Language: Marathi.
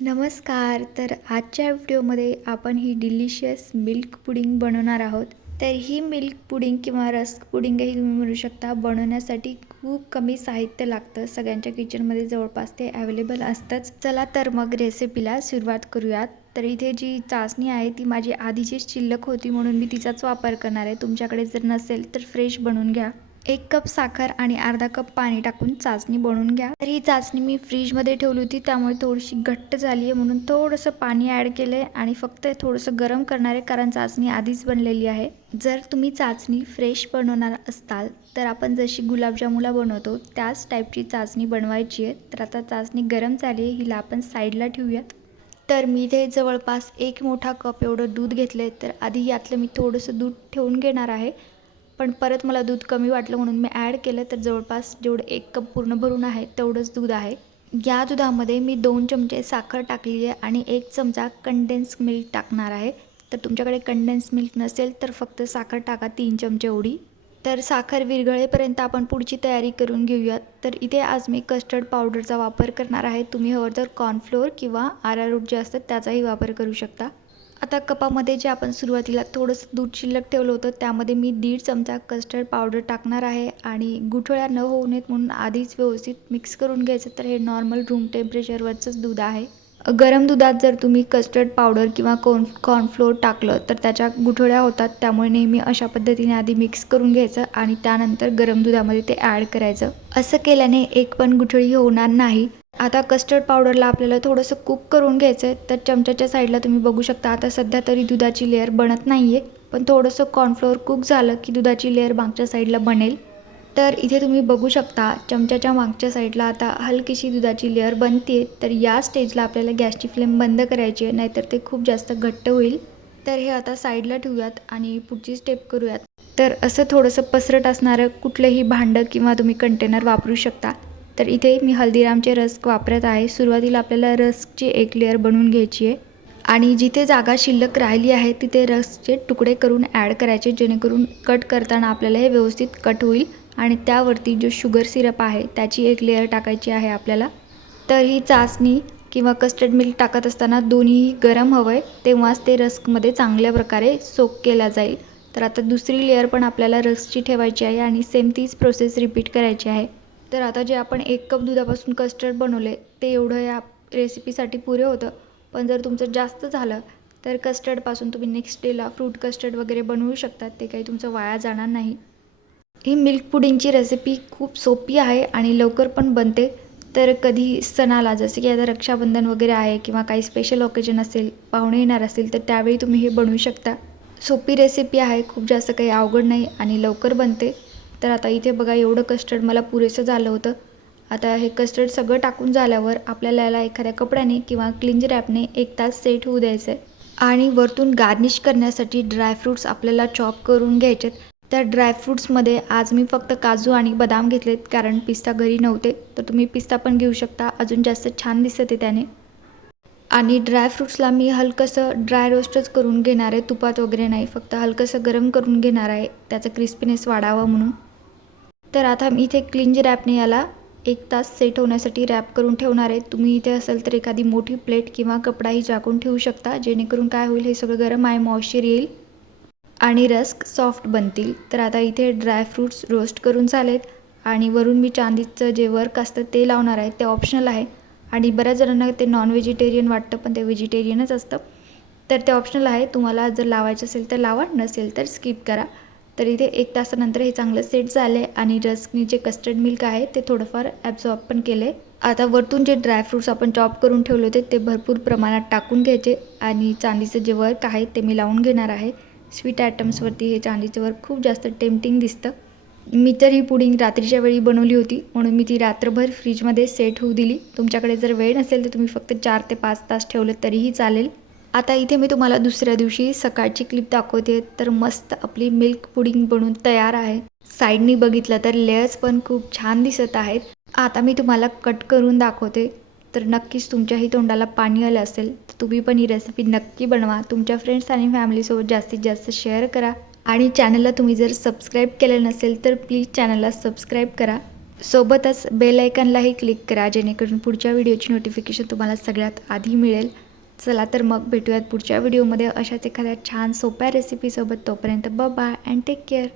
नमस्कार तर आजच्या व्हिडिओमध्ये आपण ही डिलिशियस मिल्क पुडिंग बनवणार आहोत. तर ही मिल्क पुडिंग किंवा रस्क पुडिंगही तुम्ही म्हणू शकता बनवण्यासाठी खूप कमी साहित्य लागतं. सगळ्यांच्या किचनमध्ये जवळपास ते अवेलेबल असतंच. चला तर मग रेसिपीला सुरुवात करूयात. तर इथे जी चाचणी आहे ती माझी आधीचीच शिल्लक होती म्हणून मी तिचाच वापर करणार आहे. तुमच्याकडे जर नसेल तर फ्रेश बनवून घ्या. एक कप साखर आणि अर्धा कप पाणी टाकून चाचणी बनवून घ्या. तर ही चाचणी मी फ्रीजमध्ये ठेवली होती त्यामुळे थोडीशी घट्ट झाली आहे म्हणून थोडंसं पाणी ॲड केलं आहे आणि फक्त थोडंसं गरम करणार आहे कारण चाचणी आधीच बनलेली आहे. जर तुम्ही चाचणी फ्रेश बनवणार असताल तर आपण जशी गुलाबजामुला बनवतो त्याच टाईपची चाचणी बनवायची आहे. तर आता चाचणी गरम झाली आहे हिला आपण साईडला ठेवूयात. तर मी इथे जवळपास एक मोठा कप एवढं दूध घेतलं आहे तर आधी यातलं मी थोडंसं दूध ठेवून घेणार आहे. पण परत मला दूध कमी वाटलं म्हणून मी ॲड केलं. तर जवळपास जेवढं एक कप पूर्ण भरून आहे तेवढंच दूध आहे. या दुधामध्ये मी दोन चमचे साखर टाकली आहे आणि एक चमचा कंडेन्स मिल्क टाकणार आहे. तर तुमच्याकडे कंडेन्स मिल्क नसेल तर फक्त साखर टाका तीन चमचे एवढी. तर साखर विरघळेपर्यंत आपण पुढची तयारी करून घेऊयात. तर इथे आज मी कस्टर्ड पावडरचा वापर करणार आहे. तुम्ही हवं तर कॉर्नफ्लोअर किंवा आरारूट जे असतात त्याचाही वापर करू शकता. आता कपामध्ये जे आपण सुरुवातीला थोडंसं दूध शिल्लक ठेवलं होतं त्यामध्ये मी दीड चमचा कस्टर्ड पावडर टाकणार आहे आणि गुठळ्या न होऊ नयेत म्हणून आधीच व्यवस्थित मिक्स करून घ्यायचं. तर हे नॉर्मल रूम टेम्परेचरवरचंच दूध आहे. गरम दुधात जर तुम्ही कस्टर्ड पावडर किंवा कॉर्न कॉर्नफ्लोअर टाकलं तर त्याच्या गुठळ्या होतात. त्यामुळे नेहमी अशा पद्धतीने आधी मिक्स करून घ्यायचं आणि त्यानंतर गरम दुधामध्ये ते ॲड करायचं. असं केल्याने एक पण गुठळी होणार नाही. आता कस्टर्ड पावडरला आपल्याला थोडंसं कुक करून घ्यायचं आहे तर चमच्याच्या साईडला तुम्ही बघू शकता आता सध्या तरी दुधाची लेअर बनत नाही आहे पण थोडंसं कॉर्नफ्लोअर कुक झालं की दुधाची लेअर मागच्या साईडला बनेल. तर इथे तुम्ही बघू शकता चमच्याच्या मागच्या साईडला आता हलकीशी दुधाची लेअर बनते तर या स्टेजला आपल्याला गॅसची फ्लेम बंद करायची आहे नाहीतर ते खूप जास्त घट्ट होईल. तर हे आता साईडला ठेवूयात आणि पुढची स्टेप करूयात. तर असं थोडंसं पसरट असणारं कुठलंही भांडं किंवा तुम्ही कंटेनर वापरू शकता. तर इथे मी हल्दीरामचे रस्क वापरत आहे. सुरुवातीला आपल्याला रस्कची एक लेअर बनवून घ्यायची आहे. आणि जिथे जागा शिल्लक राहिली आहे तिथे रस्कचे तुकडे करून ॲड करायचे जेणेकरून कट करताना आपल्याला हे व्यवस्थित कट होईल. आणि त्यावरती जो शुगर सिरप आहे त्याची एक लेअर टाकायची आहे आपल्याला. तर ही चाचणी किंवा कस्टर्ड मिल्क टाकत असताना दोन्हीही गरम हवं आहे तेव्हाच ते रस्कमध्ये चांगल्या प्रकारे सोक केला जाईल. तर आता दुसरी लेअर पण आपल्याला रस्कची ठेवायची आहे आणि सेम तीच प्रोसेस रिपीट करायची आहे. तर आता जे आपण एक कप दुधापासून कस्टर्ड बनवले ते एवढं या रेसिपीसाठी पुरे होतं. पण जर तुमचं जास्त झालं तर कस्टर्डपासून तुम्ही नेक्स्ट डेला फ्रूट कस्टर्ड वगैरे बनवू शकतात. ते काही तुमचं वाया जाणार नाही. ही मिल्क पुडिंगची रेसिपी खूप सोपी आहे आणि लवकर पण बनते. तर कधी सणाला जसं की आता रक्षाबंधन वगैरे आहे किंवा काही स्पेशल ओकेजन असेल पाहुणे येणार असेल तर त्यावेळी तुम्ही हे बनवू शकता. सोपी रेसिपी आहे खूप जास्त काही अवघड नाही आणि लवकर बनते. तर आता इथे बघा एवढं कस्टर्ड मला पुरेसं झालं होतं. आता हे कस्टर्ड सगळं टाकून झाल्यावर आपल्याला याला एखाद्या कपड्याने किंवा क्लिंज रॅपने एक तास सेट होऊ द्यायचं आहे आणि वरतून गार्निश करण्यासाठी ड्रायफ्रूट्स आपल्याला चॉप करून घ्यायचेत. त्या ड्रायफ्रूट्समध्ये आज मी फक्त काजू आणि बदाम घेतलेत कारण पिस्ता घरी नव्हते. तर तुम्ही पिस्ता पण घेऊ शकता अजून जास्त छान दिसत आहे त्याने. आणि ड्रायफ्रूट्सला मी हलकंसं ड्राय रोस्टच करून घेणार आहे तुपात वगैरे नाही फक्त हलकंसं गरम करून घेणार आहे त्याचा क्रिस्पीनेस वाढावा म्हणून. तर आता मी इथे क्लिंज रॅपने याला एक तास सेट होण्यासाठी रॅप करून ठेवणार आहे. तुम्ही इथे असेल तर एखादी मोठी प्लेट किंवा कपडाही झाकून ठेवू शकता जेणेकरून काय होईल हे सगळं गरम आहे मॉइश्चर येईल आणि रस्क सॉफ्ट बनतील. तर आता इथे ड्रायफ्रूट्स रोस्ट करून झालेत आणि वरून मी चांदीचं जे वर्क असतं ते लावणार आहे ते ऑप्शनल आहे. आणि बऱ्याच जणांना ते नॉन व्हेजिटेरियन वाटतं पण ते व्हेजिटेरियनच असतं. तर ते ऑप्शनल आहे. तुम्हाला जर लावायचं असेल तर लावा नसेल तर स्किप करा. तर इथे एक तासानंतर हे चांगलं सेट झालं आहे आणि रस्कने जे कस्टर्ड मिल्क आहे ते थोडंफार ॲब्झॉर्ब पण केलं आहे आता वरतून जे ड्रायफ्रूट्स आपण चॉप करून ठेवले होते ते भरपूर प्रमाणात टाकून घ्यायचे आणि चांदीचं जे वर्क आहे ते मी लावून घेणार आहे. स्वीट आयटम्सवरती हे चांदीचं वर्क खूप जास्त टेम्पटिंग दिसतं. मी तर ही पुडिंग रात्रीच्या वेळी बनवली होती म्हणून मी ती रात्रभर फ्रीजमध्ये सेट होऊ दिली. तुमच्याकडे जर वेळ नसेल तर तुम्ही फक्त चार ते पाच तास ठेवलं तरीही चालेल. आता इथे मी तुम्हाला दुसऱ्या दिवशी सकाळची क्लिप दाखवते. तर मस्त आपली मिल्क पुडिंग बनून तयार आहे. साईडनी बघितलं तर लेयर्स पण खूप छान दिसत आहेत. आता मी तुम्हाला कट करून दाखवते. तर नक्कीच तुमच्याही तोंडाला पाणी आलं असेल तर तुम्ही पण ही रेसिपी नक्की बनवा. तुमच्या फ्रेंड्स आणि फॅमिलीसोबत जास्तीत जास्त शेअर करा. आणि चॅनलला तुम्ही जर सबस्क्राईब केलं नसेल तर प्लीज चॅनलला सबस्क्राईब करा. सोबतच बेल आयकनलाही क्लिक करा जेणेकरून पुढच्या व्हिडिओची नोटिफिकेशन तुम्हाला सगळ्यात आधी मिळेल. चला तर मग भेटूयात पुढच्या व्हिडिओमध्ये अशाच एखाद्या छान सोप्या रेसिपीसोबत तोपर्यंत ब बाय अँड टेक केअर